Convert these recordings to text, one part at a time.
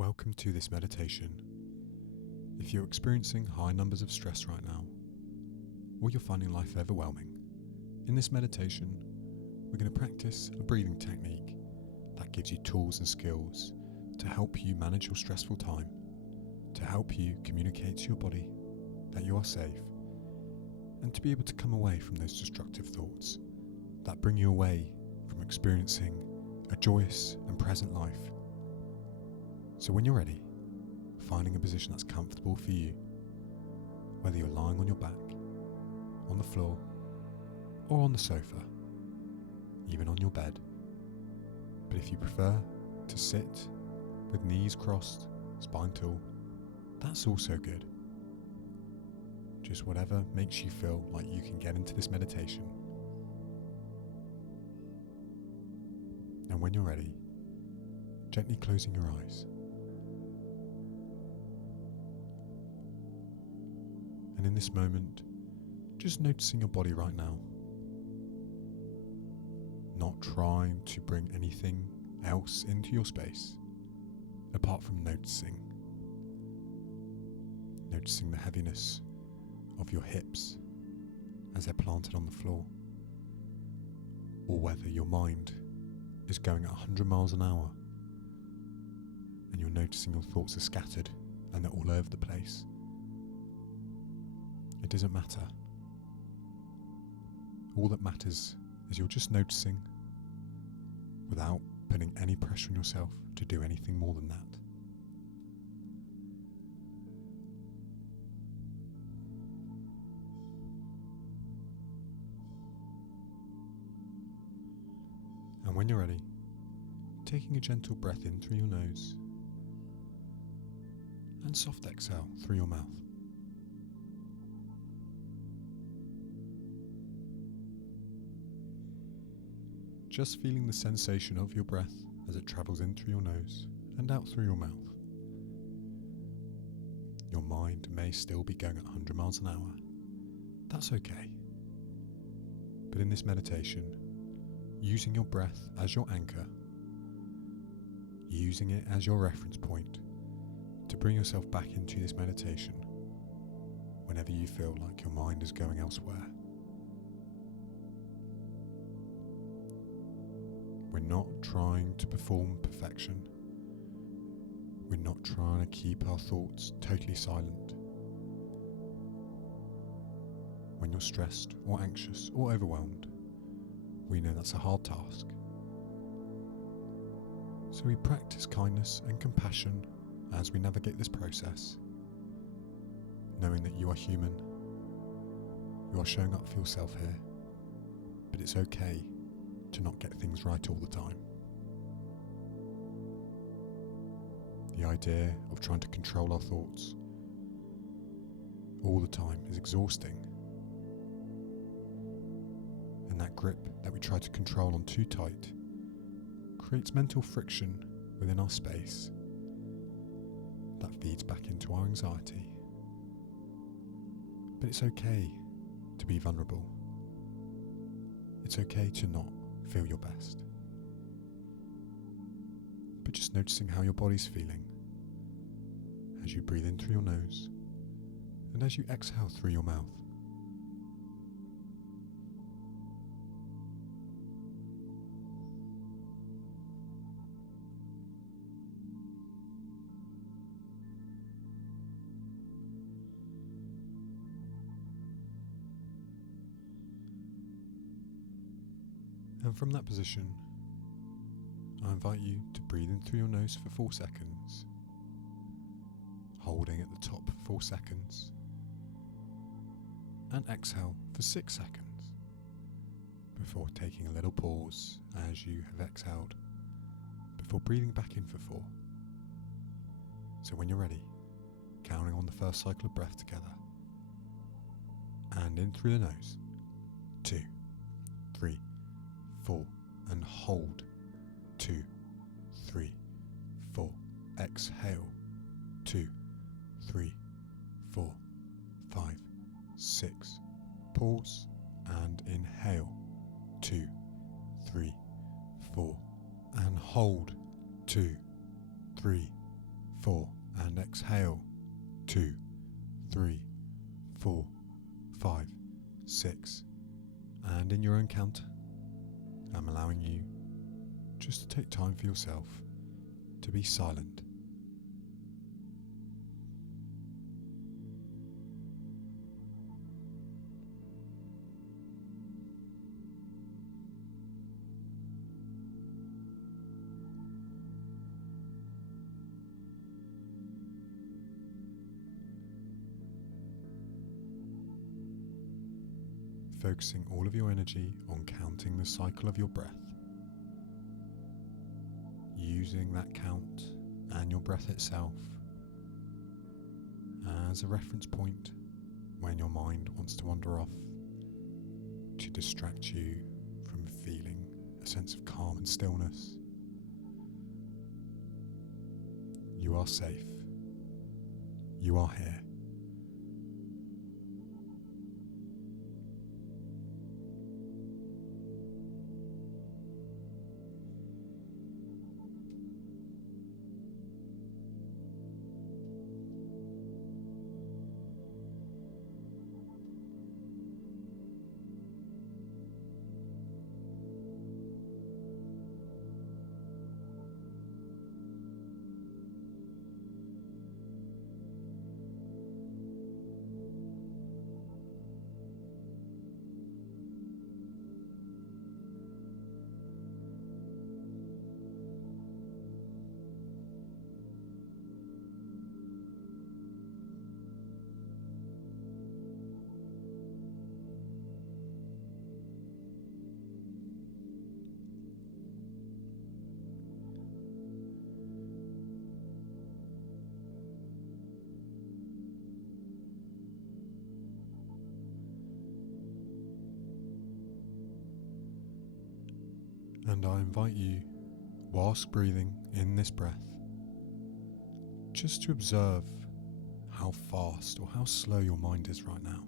Welcome to this meditation. If you're experiencing high numbers of stress right now, or you're finding life overwhelming, in this meditation, we're going to practice a breathing technique that gives you tools and skills to help you manage your stressful time, to help you communicate to your body that you are safe, and to be able to come away from those destructive thoughts that bring you away from experiencing a joyous and present life. So when you're ready, finding a position that's comfortable for you, whether you're lying on your back, on the floor, or on the sofa, even on your bed. But if you prefer to sit with knees crossed, spine tall, that's also good. Just whatever makes you feel like you can get into this meditation. And when you're ready, gently closing your eyes. And in this moment, just noticing your body right now. Not trying to bring anything else into your space, apart from noticing. Noticing the heaviness of your hips as they're planted on the floor, or whether your mind is going at 100 miles an hour and you're noticing your thoughts are scattered and they're all over the place. It doesn't matter. All that matters is you're just noticing without putting any pressure on yourself to do anything more than that. And when you're ready, taking a gentle breath in through your nose and soft exhale through your mouth. Just feeling the sensation of your breath as it travels in through your nose and out through your mouth. Your mind may still be going at 100 miles an hour. That's okay. But in this meditation, using your breath as your anchor, using it as your reference point to bring yourself back into this meditation whenever you feel like your mind is going elsewhere. We're not trying to perform perfection. We're not trying to keep our thoughts totally silent. When you're stressed or anxious or overwhelmed, we know that's a hard task. So we practice kindness and compassion as we navigate this process, knowing that you are human. You are showing up for yourself here, but it's okay to not get things right all the time. The idea of trying to control our thoughts all the time is exhausting. And that grip that we try to control on too tight creates mental friction within our space that feeds back into our anxiety. But it's okay to be vulnerable. It's okay to not feel your best. But just noticing how your body's feeling as you breathe in through your nose and as you exhale through your mouth. And from that position, I invite you to breathe in through your nose for 4 seconds, holding at the top for 4 seconds, and exhale for 6 seconds, before taking a little pause as you have exhaled, before breathing back in for 4. So when you're ready, counting on the first cycle of breath together, and in through the nose, 2, 3, 4, and hold, 2, 3, 4, exhale, 2, 3, 4, 5, 6, pause, and inhale, 2, 3, 4, and hold, 2, 3, 4, and exhale. 2, 3, 4, 5, 6. And in your own count, I'm allowing you just to take time for yourself to be silent. Focusing all of your energy on counting the cycle of your breath, using that count and your breath itself as a reference point when your mind wants to wander off to distract you from feeling a sense of calm and stillness. You are safe. You are here. And I invite you, whilst breathing in this breath, just to observe how fast or how slow your mind is right now.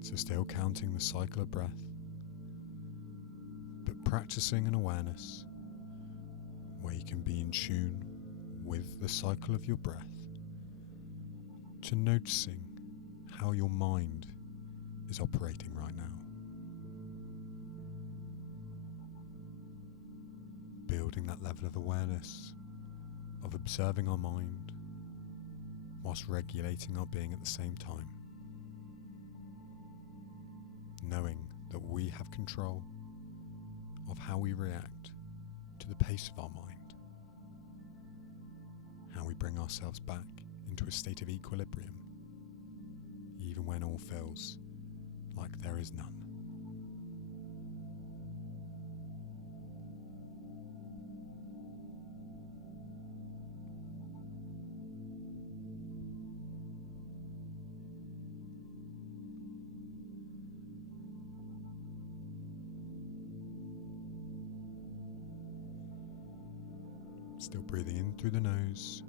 So still counting the cycle of breath, but practicing an awareness where you can be in tune with the cycle of your breath, to noticing how your mind is operating right now. Building that level of awareness, of observing our mind, whilst regulating our being at the same time. Knowing that we have control of how we react to the pace of our mind. How we bring ourselves back into a state of equilibrium, even when all feels like there is none. Still breathing in through the nose,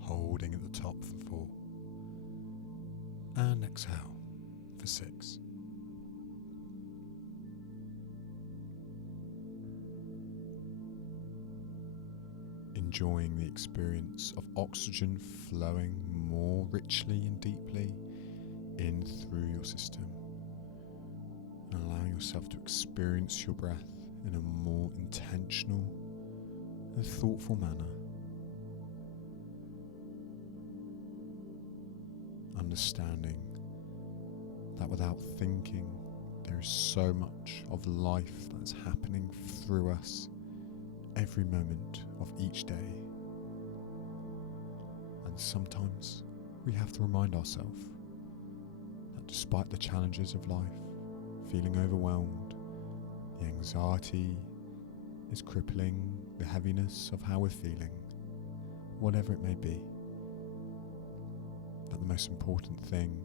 holding at the top for 4, and exhale for 6. Enjoying the experience of oxygen flowing more richly and deeply in through your system, and allowing yourself to experience your breath in a more intentional and thoughtful manner. Understanding that without thinking, there is so much of life that's happening through us every moment of each day. And sometimes we have to remind ourselves that despite the challenges of life, feeling overwhelmed, the anxiety is crippling, the heaviness of how we're feeling, whatever it may be, that the most important thing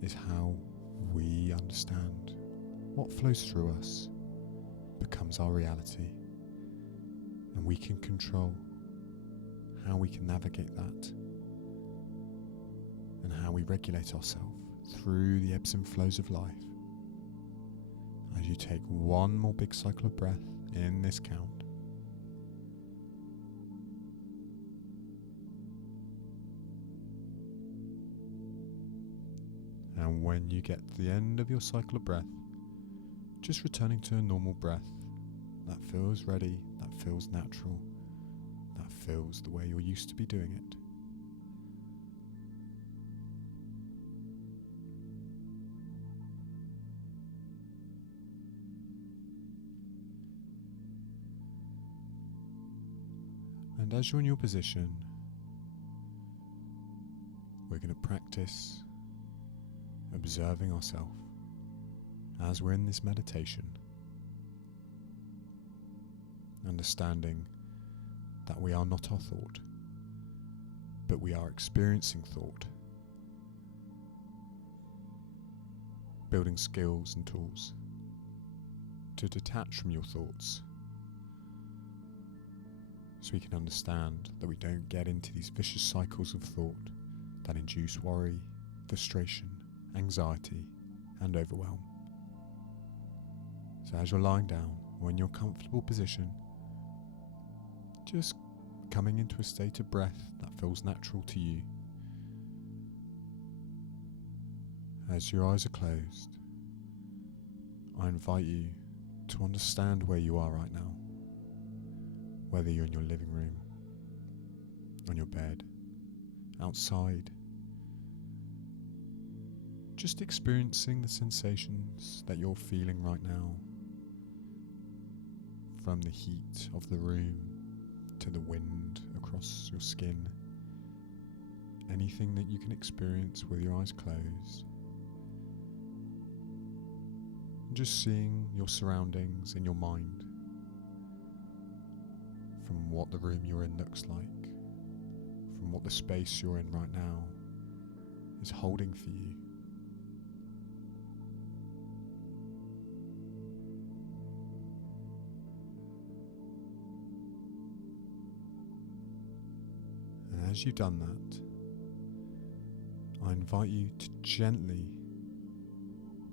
is how we understand what flows through us becomes our reality, and we can control how we can navigate that and how we regulate ourselves through the ebbs and flows of life. As you take one more big cycle of breath in this count. And when you get to the end of your cycle of breath, just returning to a normal breath that feels ready, that feels natural, that feels the way you're used to be doing it. And as you're in your position, we're going to practice observing ourselves as we're in this meditation, understanding that we are not our thought, but we are experiencing thought, building skills and tools to detach from your thoughts, so we can understand that we don't get into these vicious cycles of thought that induce worry, frustration, anxiety, and overwhelm. So as you're lying down or in your comfortable position, just coming into a state of breath that feels natural to you. As your eyes are closed, I invite you to understand where you are right now. Whether you're in your living room, on your bed, outside, just experiencing the sensations that you're feeling right now, from the heat of the room to the wind across your skin, anything that you can experience with your eyes closed. And just seeing your surroundings in your mind, from what the room you're in looks like, from what the space you're in right now is holding for you. And as you've done that, I invite you to gently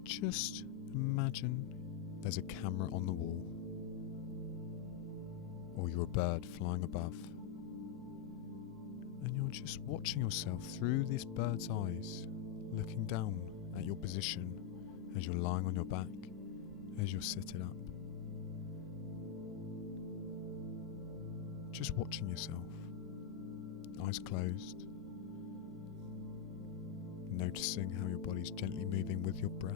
just imagine there's a camera on the wall, or you're a bird flying above, and you're just watching yourself through this bird's eyes, looking down at your position as you're lying on your back, as you're sitting up. Just watching yourself, eyes closed, noticing how your body's gently moving with your breath.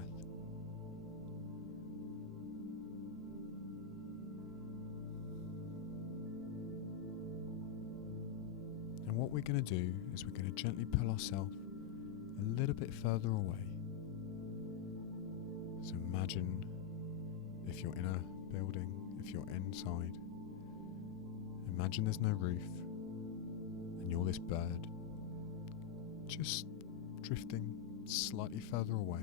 And what we're going to do is we're going to gently pull ourselves a little bit further away. So imagine if you're in a building, if you're inside, imagine there's no roof and you're this bird just drifting slightly further away,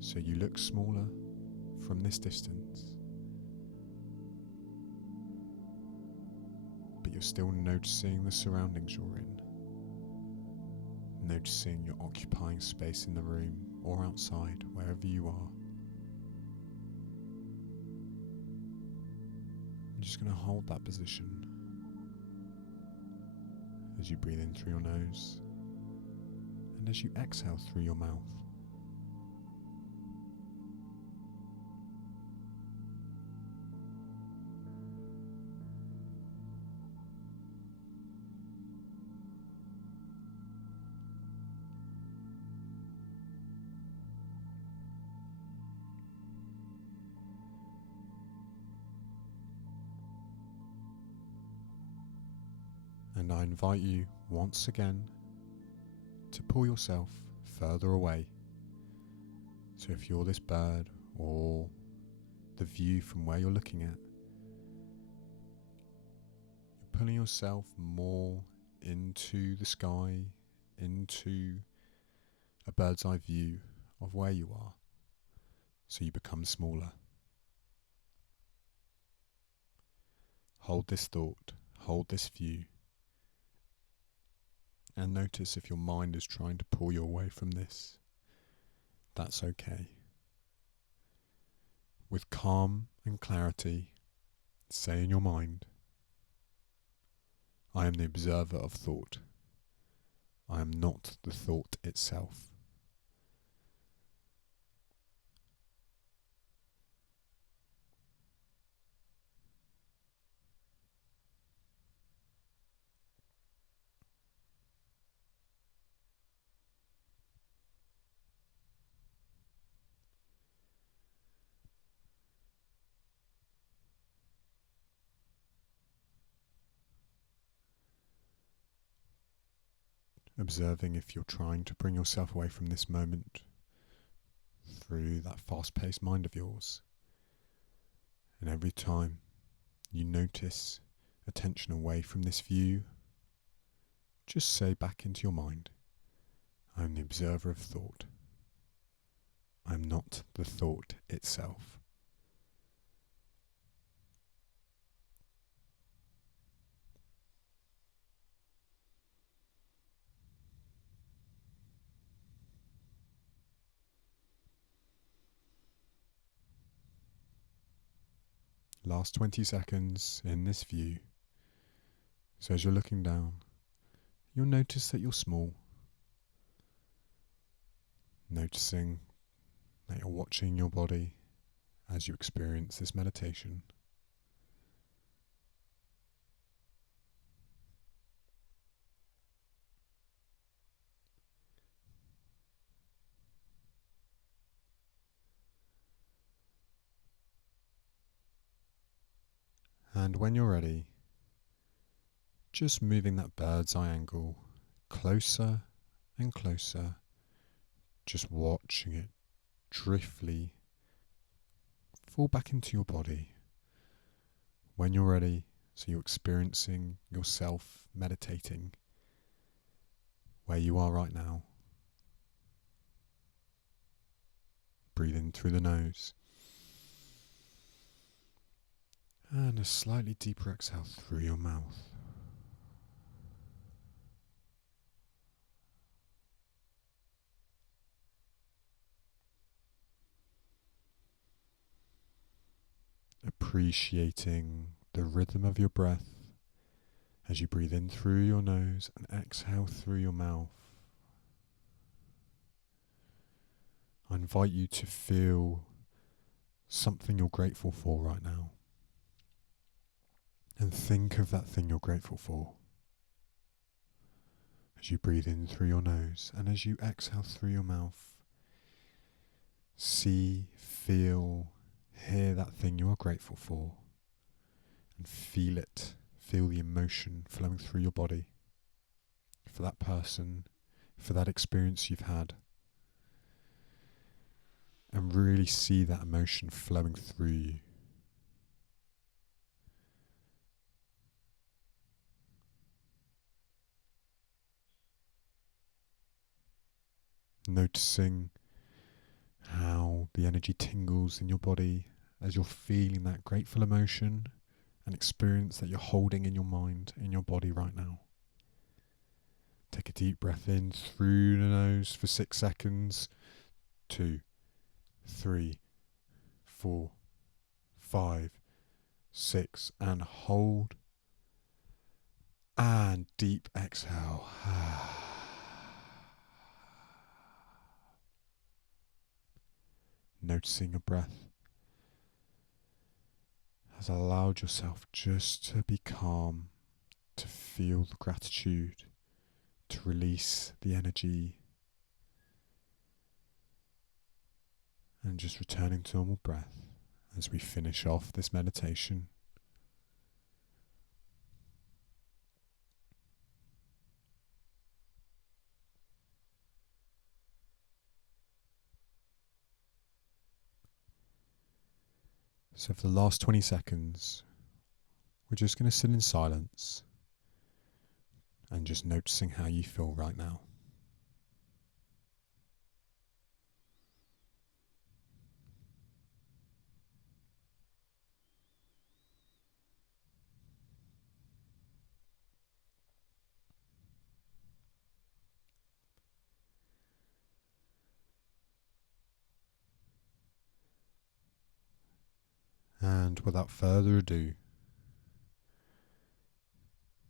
so you look smaller from this distance, but you're still noticing the surroundings you're in, noticing you're occupying space in the room or outside, wherever you are. I'm just going to hold that position as you breathe in through your nose and as you exhale through your mouth. And I invite you once again to pull yourself further away. So if you're this bird or the view from where you're looking at, you're pulling yourself more into the sky, into a bird's eye view of where you are, so you become smaller. Hold this thought, hold this view, and notice if your mind is trying to pull you away from this. That's okay. With calm and clarity, say in your mind, I am the observer of thought. I am not the thought itself. Observing if you're trying to bring yourself away from this moment through that fast-paced mind of yours. And every time you notice attention away from this view, just say back into your mind, I am the observer of thought. I am not the thought itself. Last 20 seconds in this view. So as you're looking down, you'll notice that you're small. Noticing that you're watching your body as you experience this meditation. And when you're ready, just moving that bird's eye angle closer and closer, just watching it driftly fall back into your body. When you're ready, so you're experiencing yourself meditating where you are right now. Breathe in through the nose. And a slightly deeper exhale through your mouth. Appreciating the rhythm of your breath as you breathe in through your nose and exhale through your mouth. I invite you to feel something you're grateful for right now. And think of that thing you're grateful for. As you breathe in through your nose and as you exhale through your mouth, see, feel, hear that thing you are grateful for and feel it. Feel the emotion flowing through your body for that person, for that experience you've had. And really see that emotion flowing through you. Noticing how the energy tingles in your body as you're feeling that grateful emotion and experience that you're holding in your mind, in your body right now. Take a deep breath in through the nose for 6 seconds. 2, 3, 4, 5, 6, and hold. And deep exhale. Noticing your breath has allowed yourself just to be calm, to feel the gratitude, to release the energy, and just returning to normal breath as we finish off this meditation. So for the last 20 seconds, we're just going to sit in silence and just noticing how you feel right now. And without further ado,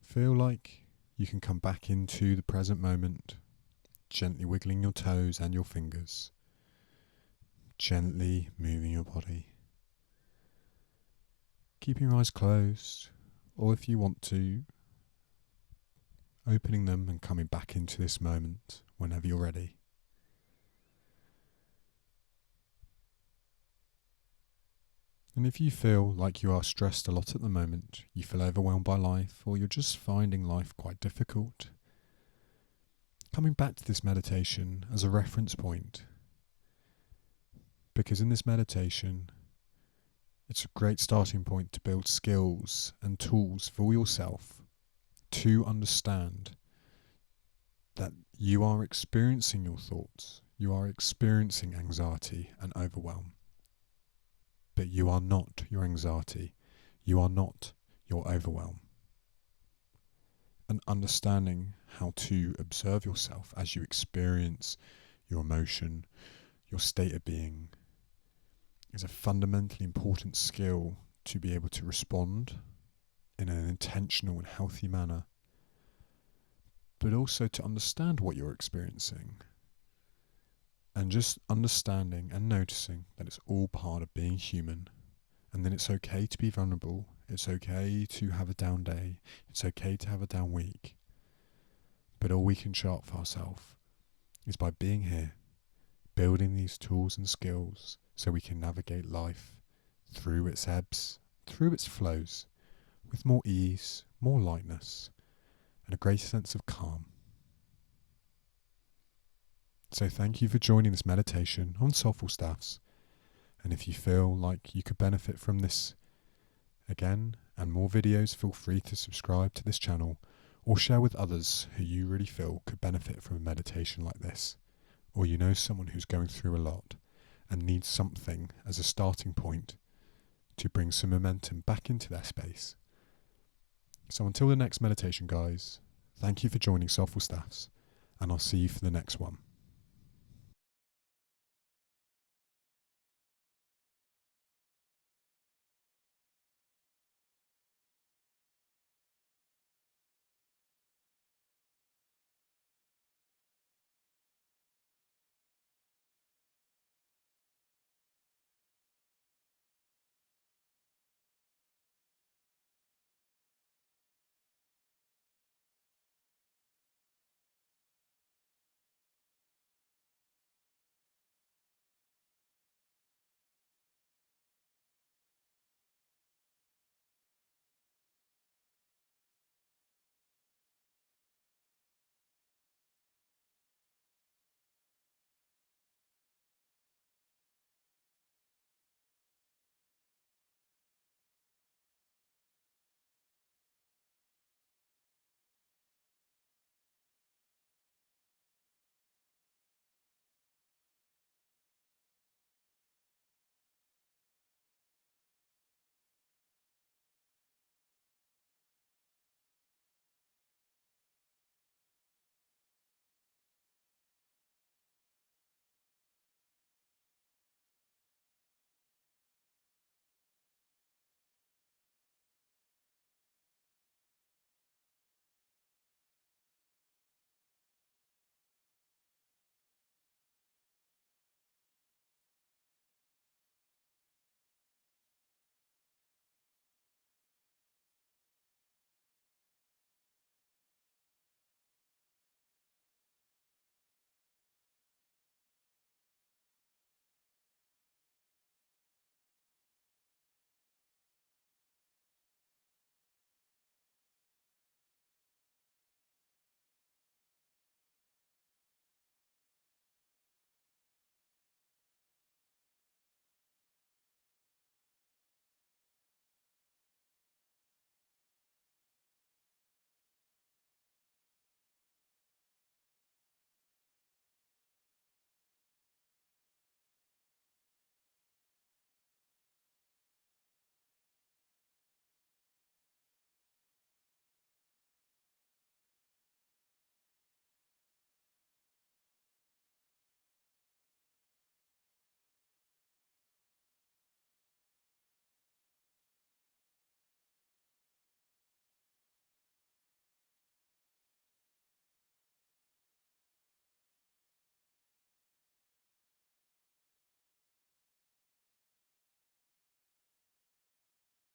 feel like you can come back into the present moment, gently wiggling your toes and your fingers, gently moving your body. Keeping your eyes closed, or if you want to, opening them and coming back into this moment whenever you're ready. And if you feel like you are stressed a lot at the moment, you feel overwhelmed by life, or you're just finding life quite difficult, coming back to this meditation as a reference point, because in this meditation, it's a great starting point to build skills and tools for yourself to understand that you are experiencing your thoughts, you are experiencing anxiety and overwhelm. But you are not your anxiety, you are not your overwhelm. And understanding how to observe yourself as you experience your emotion, your state of being, is a fundamentally important skill to be able to respond in an intentional and healthy manner, but also to understand what you're experiencing. And just understanding and noticing that it's all part of being human, and then it's okay to be vulnerable, it's okay to have a down day, it's okay to have a down week. But all we can chart for ourselves is by being here, building these tools and skills so we can navigate life through its ebbs, through its flows, with more ease, more lightness, and a greater sense of calm. So thank you for joining this meditation on Soulful Staffs. And if you feel like you could benefit from this again and more videos, feel free to subscribe to this channel or share with others who you really feel could benefit from a meditation like this. Or you know someone who's going through a lot and needs something as a starting point to bring some momentum back into their space. So until the next meditation, guys, thank you for joining Soulful Staffs, and I'll see you for the next one.